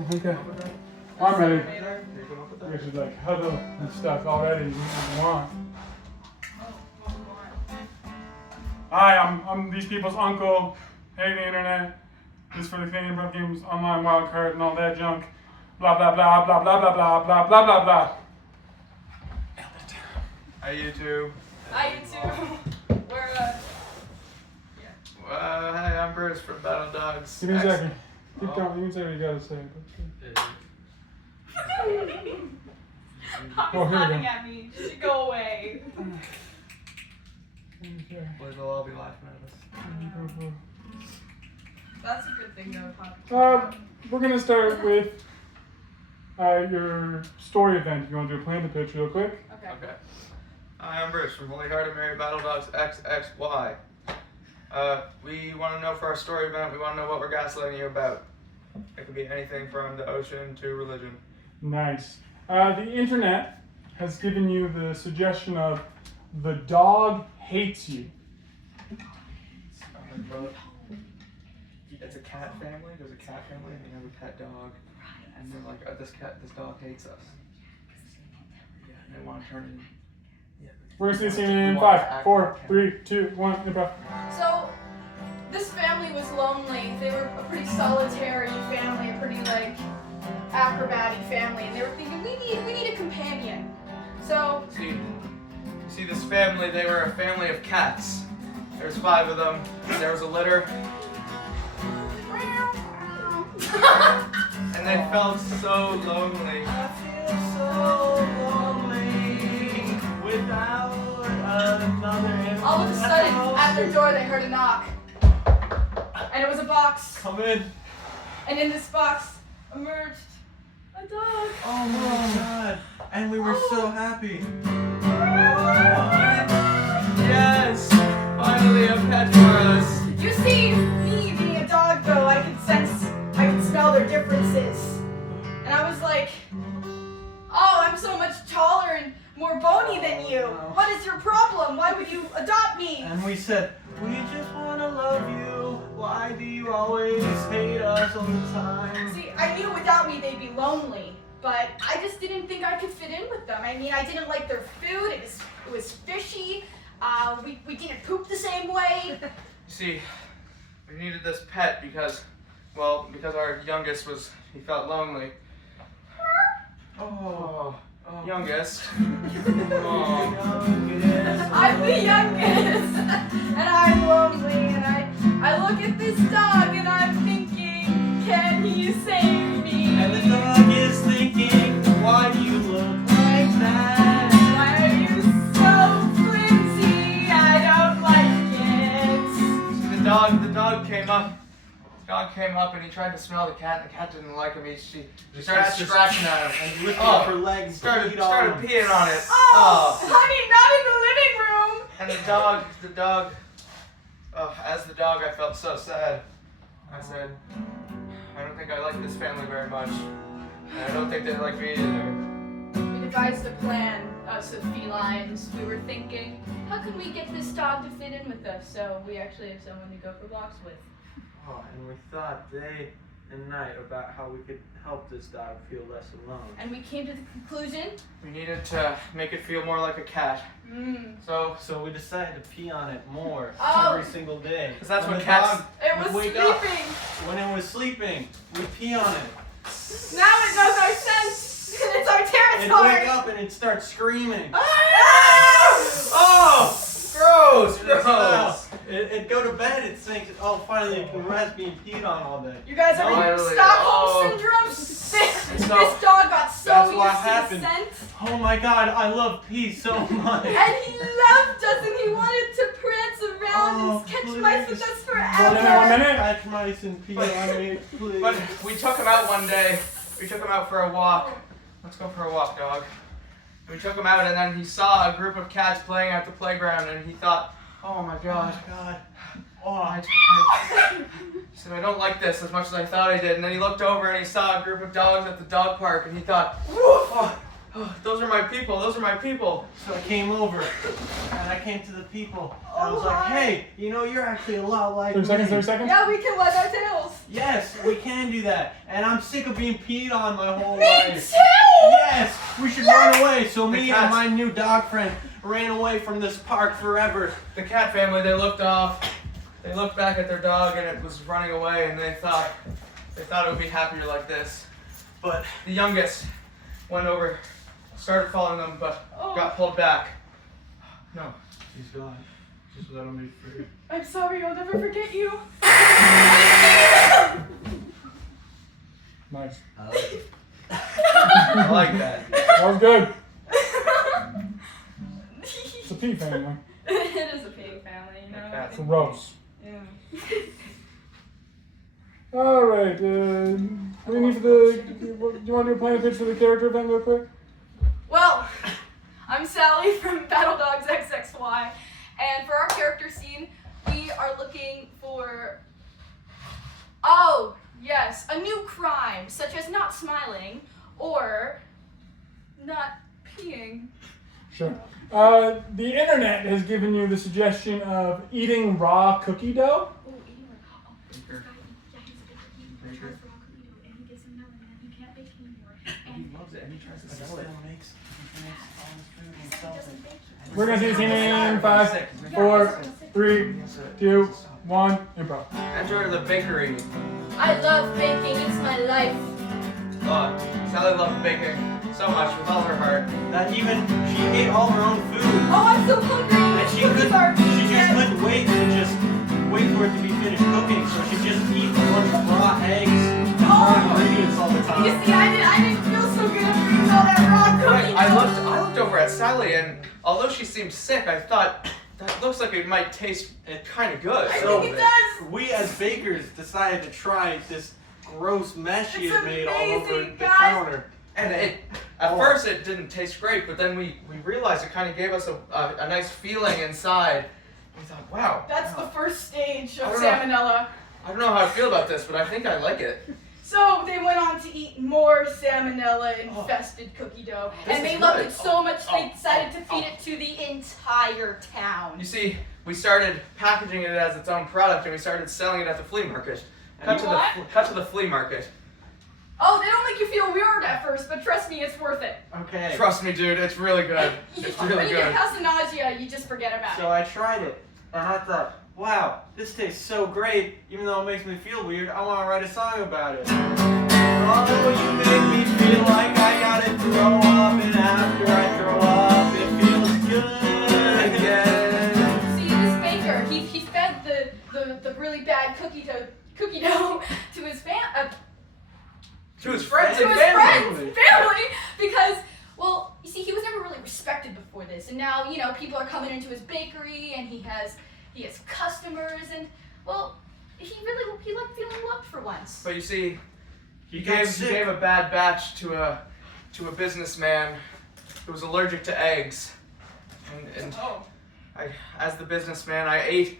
Okay. I'm ready. We should like huddle and stuff already if you want. Hi, I'm these people's uncle. Hey, the internet. This for the Canadian Prep Games online wildcard and all that junk. Blah blah blah blah blah blah blah blah blah blah blah. Hi YouTube. Hi YouTube. We're Hi, I'm Bruce from Battledogzxxy. Give me a second. Keep going. You can say what you gotta say. Poppy's laughing at me. She should go away. Okay. Boys will all be laughing at us. That's a good thing though, Poppy. We're gonna start with your story event. You want to do a plan to pitch real quick? Okay. Hi, I'm Bruce from Holy Heart of Mary Battledogzxxy. We want to know for our story event, we want to know what we're gaslighting you about. It could be anything from the ocean to religion. Nice. The internet has given you the suggestion of the dog hates you. It's a cat family. There's a cat family and they have a pet dog. And they're like, this dog hates us. Yeah, and they want to turn in. Yeah. We're gonna see in 5, 4, 3, 2, 1, improv. So, this family was lonely. They were a pretty solitary family, a pretty like acrobatic family, and they were thinking we need a companion. So See this family, they were a family of cats. There's 5 of them. There was a litter. And they felt so lonely. I feel so lonely without another. all of a sudden, at their door, they heard a knock, and it was a box. Come in. And in this box emerged a dog. Oh my god. And we were so happy. Yes! Finally a pet for us. You see, me being a dog though, I could smell their differences. And I was like, oh, I'm so much taller and more bony than you. What is your problem? Why would you adopt me? And we said, we just want to love you. Why do you always hate us all the time? See, I knew without me they'd be lonely, but I just didn't think I could fit in with them. I mean, I didn't like their food. It was fishy. We didn't poop the same way. See, we needed this pet because our youngest he felt lonely. Oh. Youngest. Oh. I'm the youngest, and I'm lonely, and I look at this dog, and I'm thinking, can he save me? And the dog is thinking, why do you look like that? Why are you so flimsy? I don't like it. The dog came up. The dog came up and he tried to smell the cat, and the cat didn't like him. She started scratching at him. And lifting up her legs. Started beat on him. peeing on it. Oh, honey, not in the living room. And as the dog, I felt so sad. I said, I don't think I like this family very much. And I don't think they like me either. We devised a plan, us as felines. We were thinking, how can we get this dog to fit in with us? So we actually have someone to go for walks with. Oh, and we thought day and night about how we could help this dog feel less alone. And we came to the conclusion. We needed to make it feel more like a cat. So we decided to pee on it more every single day. Because that's when what the cats... dog It was would wake sleeping. up. When it was sleeping, we'd pee on it. Now it knows our sense. It's our It'd territory. wake up and it'd start screaming. Oh! Gross! It'd go to bed, it'd think, oh, finally it can rest being peed on all day. You guys are in Finally. Stockholm syndrome. This dog got so That's used what to happened. the scent. Oh my god, I love pee so much. And he loved us, and he wanted to prance around and catch mice with us forever. 1 minute. Catch mice and pee on me, please. But we took him out one day. We took him out for a walk. Let's go for a walk, dog. We took him out, and then he saw a group of cats playing at the playground, and he thought, oh my god. Oh my god. He said, I don't like this as much as I thought I did. And then he looked over and he saw a group of dogs at the dog park, and he thought, oh, those are my people, those are my people. So I came over, and I came to the people, and I was like, hey, you know, you're actually a lot like 30 seconds, me. 30 seconds. Yeah, we can wag our tails. Yes, we can do that. And I'm sick of being peed on my whole Me life. too! Yes, we should run away. So The me cats. and my new dog friend ran away from this park forever. The cat family, they looked off. They looked back at their dog and it was running away, and they thought it would be happier like this. But The youngest went over, started following them, but Oh. got pulled back. No. he's gone. Just let him be free. I'm sorry, I'll never forget you. Nice. I like that. That was good. It's a pea family. It is a pig family, you know. That's Gross. Yeah. All right. What do you need for the? Do you want to do a plan pitch for the character event real quick? Well, I'm Sally from Battledogzxxy, and for our character scene, we are looking for, oh, yes, a new crime, such as not smiling or not peeing. Sure. The internet has given you the suggestion of eating raw cookie dough. Oh, eating like, Baker. yeah, he's a baker. He tries raw cookie dough, and he gets him melon, and he can't bake anymore. He loves it and he tries to sell it. We're gonna see this scene in 5, 4, 3, 2, 1. Improv. Enter the bakery. I love baking, it's my life. Sally loved baking so much with all her heart. That even she ate all her own food. Oh, I'm so hungry. And she just couldn't wait for it to be finished cooking, so she just eat a bunch of raw eggs and raw ingredients all the You time. see, I didn't feel so good after eating all that raw cookie I dough. looked over at Sally, and although she seemed sick, I thought that looks like it might taste kind of good. I So think it does. We as bakers decided to try this gross mess she It's had made all over amazing, the guys. counter. And at first it didn't taste great, but then we realized it kind of gave us a nice feeling inside. We thought, wow. That's the first stage of I don't know. salmonella. I don't know how I feel about this, but I think I like it. So they went on to eat more salmonella-infested cookie dough, This and they is loved good. it so much they decided to feed it to the entire town. You see, we started packaging it as its own product, and we started selling it at the flea market. Cut to the flea market. Oh, they don't make you feel weird at first, but trust me, it's worth it. Okay. Trust me, dude, it's really good. It's When really you get good. past the nausea, you just forget about So it. I tried it, and I thought, wow, this tastes so great. Even though it makes me feel weird, I want to write a song about it. Oh, you make me feel like I gotta throw up, and after I throw up, it feels good again. See, this baker, he fed the really bad cookie dough to his To his friends to and his family. family, because, well, you see, he was never really respected before this, and now, you know, people are coming into his bakery, and he has customers, and, well, he liked feeling loved for once. But you see, He he got gave sick. a bad batch to a businessman who was allergic to eggs. And Oh. as the businessman, I ate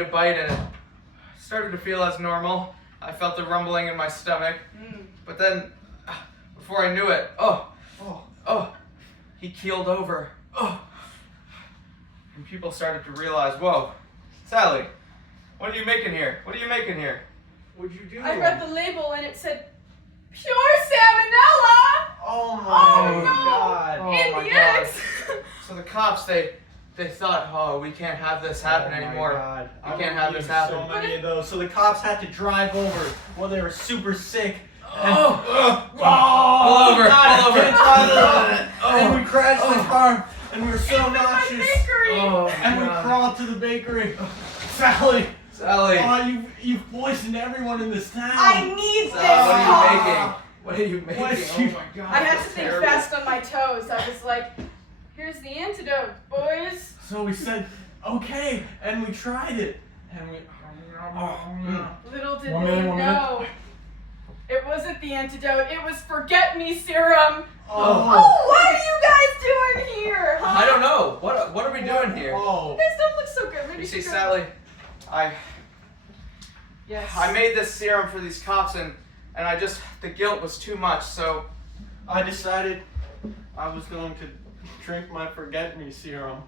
a bite and it started to feel as normal. I felt the rumbling in my stomach. But then, before I knew it, he keeled over. And people started to realize, whoa, Sally, what are you making here? What are you making here? What'd you do? I read the label, and it said, pure salmonella! Oh my Oh, no. god. Oh in my the God. eggs! So the cops, they thought, oh, we can't have this happen anymore. God. We can't have this happen. So many of those. So the cops had to drive over while they were super sick. And, Pull over, God, pull over. and toilet. And we crashed the Oh. car, and we were so In my nauseous. bakery! Oh, And we God. crawled to the bakery. Sally, Sally, you've poisoned everyone in this town. I need this! Sally, what are you making? What Oh you- my God. I had to that's think terrible. fast on my toes. I was like, here's the antidote, boys. So we said, okay, and we tried it. And we. Little did One they minute, 1 minute. know. It wasn't the antidote, it was forget-me serum. Oh. Oh, what are you guys doing here? Huh? I don't know. What are we doing here? Oh. You guys don't look so good. Maybe You see, you should go- Sally, Yes. I made this serum for these cops, and the guilt was too much. So I decided I was going to drink my forget-me serum.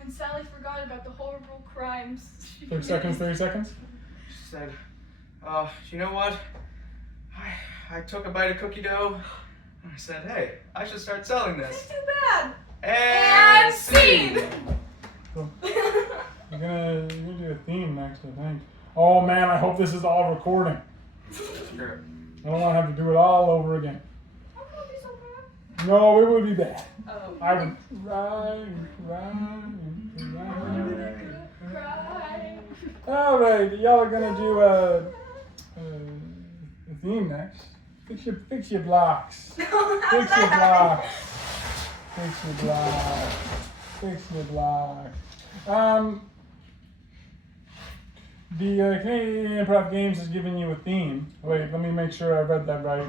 And Sally forgot about the horrible crimes. she 30 seconds, 30 seconds. said, you know what? I took a bite of cookie dough, and I said, hey, I should start selling It's this. too bad. And scene. So, you're gonna do a theme next, I think. Oh man, I hope this is all recording. Sure. I don't want to have to do it all over again. How can it be so bad? No, it would be bad. Oh. I would cry. Cry. All right, y'all are gonna do a theme next. Fix your blocks. How Fix did your that happen? blocks. Fix your blocks. Fix your blocks. The Canadian Improv Games is giving you a theme. Wait, let me make sure I read that right.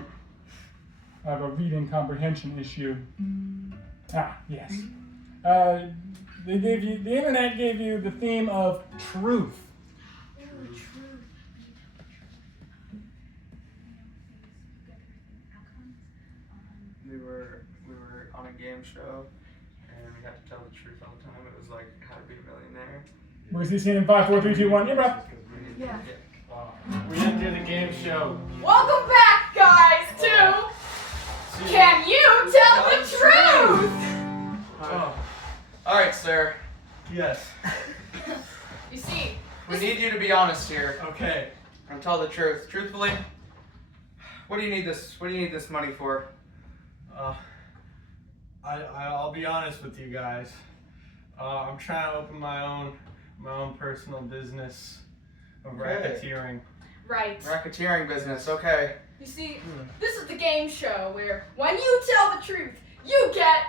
I have a reading comprehension issue. Ah, yes. The internet gave you the theme of truth. We were on a game show, and we had to tell the truth all the time. It was like How to Be a Millionaire. We're going to see scene in 5, 4, 3, 2, 1. Improv. Yeah. We didn't do the game show. Welcome back, guys, to Can You Tell the Truth? All right, sir. Yes. You see, We need you to be honest here Okay. and tell the truth. Truthfully, what do you need this money for? I'll be honest with you guys. I'm trying to open my own personal business of Okay. racketeering. right. Racketeering business. Okay. You see, this is the game show where when you tell the truth, you get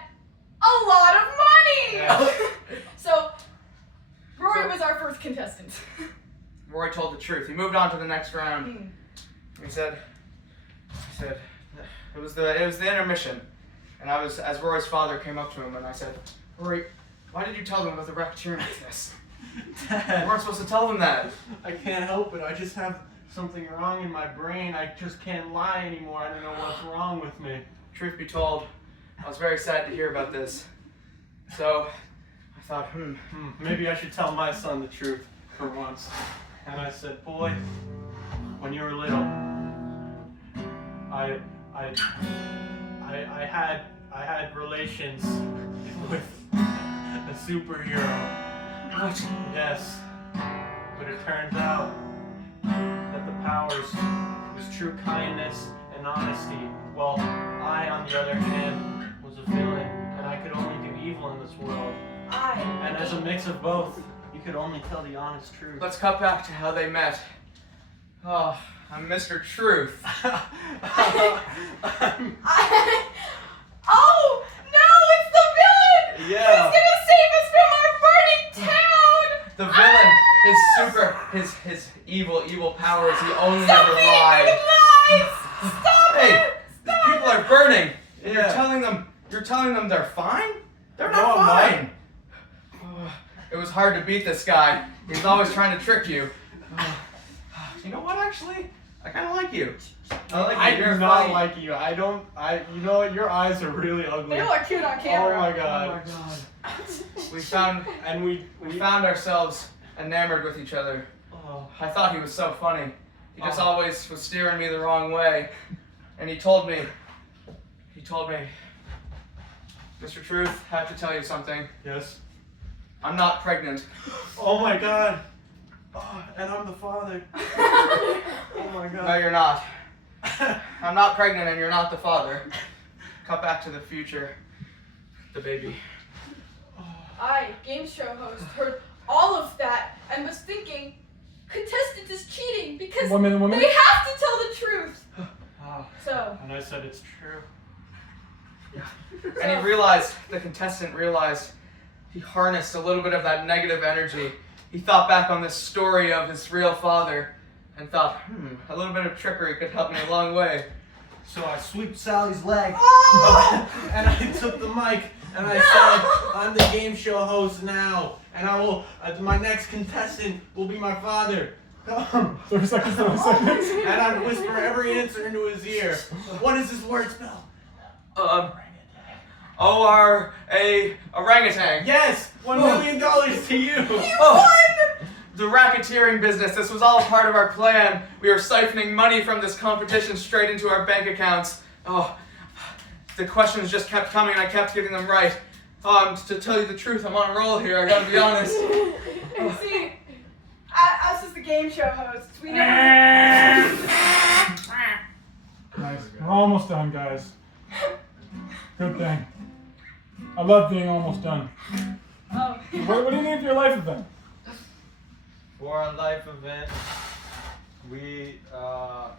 a lot of money. Yeah. So, Rory was our first contestant. Roy told the truth. He moved on to the next round. Hmm. He said, it was the intermission, and as Rory's father came up to him, and I said, Rory, why did you tell them about the racketeering business? You Dad, weren't supposed to tell them that. I can't help it. I just have something wrong in my brain. I just can't lie anymore. I don't know what's wrong with me. Truth be told, I was very sad to hear about this. So I thought, Maybe I should tell my son the truth for once. And I said, boy, when you were little, I had relations with a superhero. what? Yes, but it turns out that the powers was true kindness and honesty. Well, I, on the other hand, was a villain, and I could only do evil in this world. And as a mix of both, you could only tell the honest truth. Let's cut back to how they met. Oh, I'm Mr. Truth. Oh, no, it's the villain! Yeah. He's gonna save us from our burning town! The villain, his evil powers, he only ever Stop being lied. lies! Stop Hey, it! the Stop people are burning. And Yeah. you're telling them they're fine? They're No, not I'm fine. It was hard to beat this guy. He's always trying to trick you. You know what, actually? I kind of like you. I like you. I You're do not funny. like you. You know what? Your eyes are really ugly. They look cute on Oh camera. my god. We found And we ourselves enamored with each other. Oh. I thought he was so funny. He just always was steering me the wrong way. And he told me, Mr. Truth, I have to tell you something. Yes. I'm not pregnant. Oh my god. Oh, and I'm the father. Oh my No, god. you're not. I'm not pregnant and you're not the father. Cut back to the future. The baby. I, game show host, heard all of that and was thinking, contestant is cheating because One minute. they have to tell the truth. Oh. So, And I said it's true. And the contestant realized he harnessed a little bit of that negative energy. He thought back on this story of his real father and thought, a little bit of trickery could help me a long way. So I sweeped Sally's leg. oh! And I took the mic and I said, I'm the game show host now. And I will, my next contestant will be my father. 30 seconds, 30 seconds. And I'd whisper every answer into his ear. What does this word spell? O-R-A orangutan. Yes! $1 million to you! Oh, the racketeering business. This was all part of our plan. We were siphoning money from this competition straight into our bank accounts. Oh, the questions just kept coming and I kept getting them right. To tell you the truth, I'm on a roll here, I gotta be honest. See, us as the game show hosts, we never... Nice. We're almost done, guys. Good thing. I love being almost done. Oh. What do you need for your life event? For our life event, we're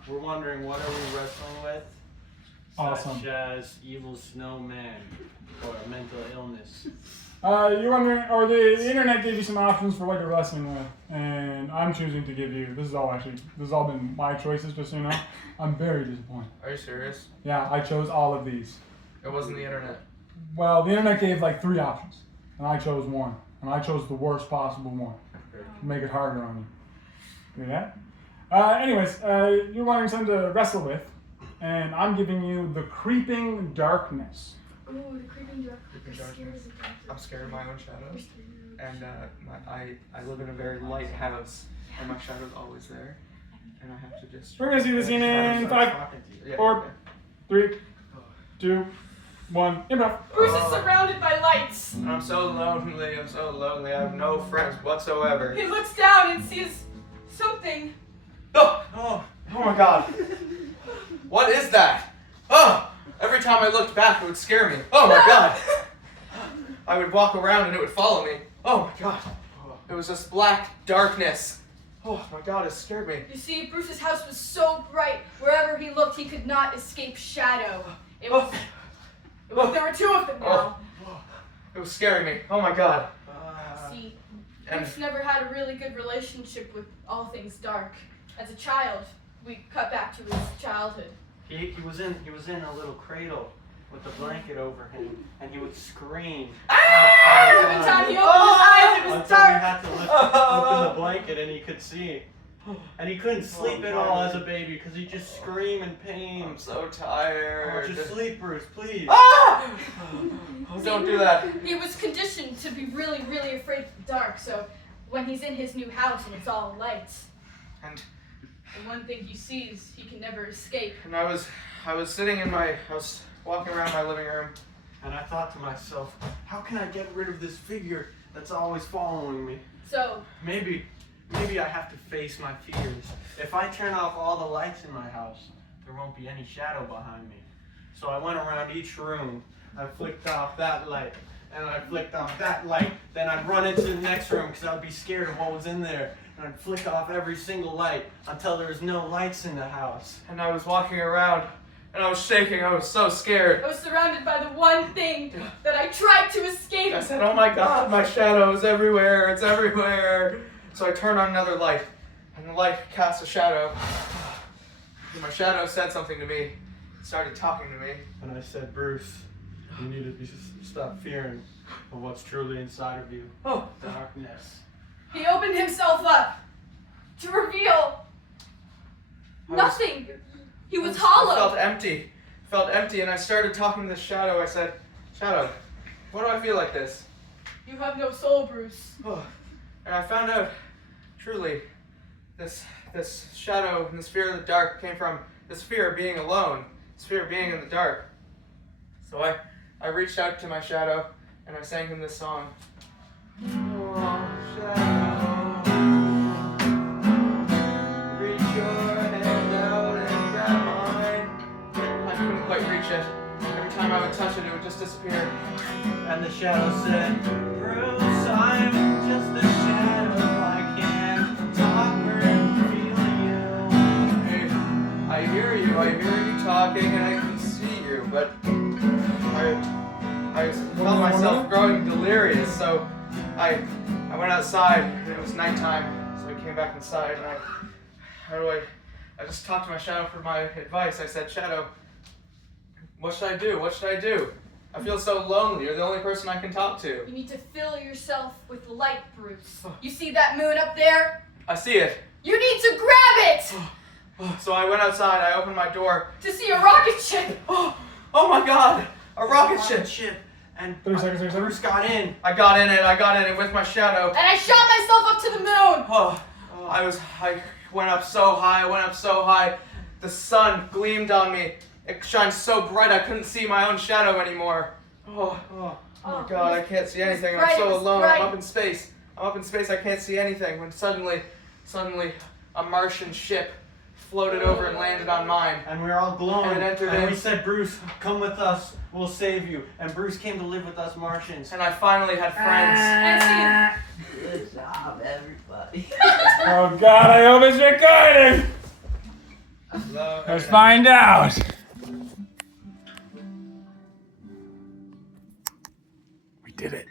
wondering what are we wrestling with? Awesome. Such as evil snowman or mental illness. You're wondering, or the internet gave you some options for what you're wrestling with, and I'm choosing to give you. This has all been my choices, just so you know. I'm very disappointed. Are you serious? Yeah, I chose all of these. It wasn't the internet. Well, the internet gave like 3 options, and I chose one, and I chose the worst possible one to make it harder on you. See that? Anyways, you're wanting something to wrestle with, and I'm giving you the Creeping Darkness. Ooh, the creeping dark. Creeping I'm scared darkness. of the dark. I'm scared of my own shadows. And I live in a very light house, and my shadow's always there. And I have to just... We're gonna see this scene in 5, 4, 3, 2, 1, improv. Bruce is surrounded by lights. And I'm so lonely, I have no friends whatsoever. He looks down and sees something. Oh my god. What is that? Oh! Every time I looked back, it would scare me. Oh my god! I would walk around and it would follow me. Oh my god. It was this black darkness. Oh my god, it scared me. You see, Bruce's house was so bright, wherever he looked, he could not escape shadow. There were 2 of them now. It was scaring me. Oh my god. See, And Bruce never had a really good relationship with all things dark. As a child, we cut back to his childhood. He was in a little cradle with a blanket over him, and he would scream. Every time he opened his eyes, it was Until we dark. had to open the blanket and he could see. And he couldn't sleep at all as a baby because he'd just scream in pain. I'm so tired. Oh, just sleep, Bruce, please. Ah! Oh, don't do that. He was conditioned to be really, really afraid of the dark, so when he's in his new house and it's all lights, And the one thing he sees, he can never escape. I was sitting I was walking around my living room. And I thought to myself, how can I get rid of this figure that's always following me? So, Maybe I have to face my fears. If I turn off all the lights in my house, there won't be any shadow behind me. So I went around each room. I flicked off that light, and I flicked off that light. Then I'd run into the next room because I'd be scared of what was in there. And I'd flick off every single light until there was no lights in the house. And I was walking around, and I was shaking. I was so scared. I was surrounded by the one thing that I tried to escape. I said, oh my god, my shadow is everywhere. It's everywhere. So I turned on another light, and the light cast a shadow. And my shadow said something to me, started talking to me. And I said, Bruce, you need to stop fearing of what's truly inside of you. Oh, Darkness. He opened himself up to reveal nothing. He was I hollow. felt empty, and I started talking to the shadow. I said, Shadow, why do I feel like this? You have no soul, Bruce. Oh. And I found out, truly, this shadow and this fear of the dark came from this fear of being alone, this fear of being in the dark. So I reached out to my shadow, and I sang him this song. Oh, shadow, reach your hand out and grab mine. I couldn't quite reach it. Every time I would touch it, it would just disappear. And the shadow said, Bruce, I'm just a shadow. I can't talk or feel you. I hear you talking, and I can see you, but I felt myself growing delirious, so I went outside, and it was nighttime, so I came back inside, and I just talked to my shadow for my advice. I said, Shadow, what should I do? What should I do? I feel so lonely. You're the only person I can talk to. You need to fill yourself with light, Bruce. You see that moon up there? I see it. You need to grab it! So I went outside, I opened my door. To see a rocket ship! Oh my god! A rocket ship! and 30 seconds, 30 seconds. Bruce got in. I got in it with my shadow. And I shot myself up to the moon. Oh, I went up so high. The sun gleamed on me. It shines so bright I couldn't see my own shadow anymore. Oh my God, I can't see anything. I'm so alone. I'm up in space. I can't see anything. When suddenly, a Martian ship floated over and landed on mine. And we were all glowing. And it entered and in. we said, Bruce, come with us. We'll save you. And Bruce came to live with us Martians. And I finally had friends. Good job, everybody. Oh God, I hope it's recording. Hello. Let's find out. We did it.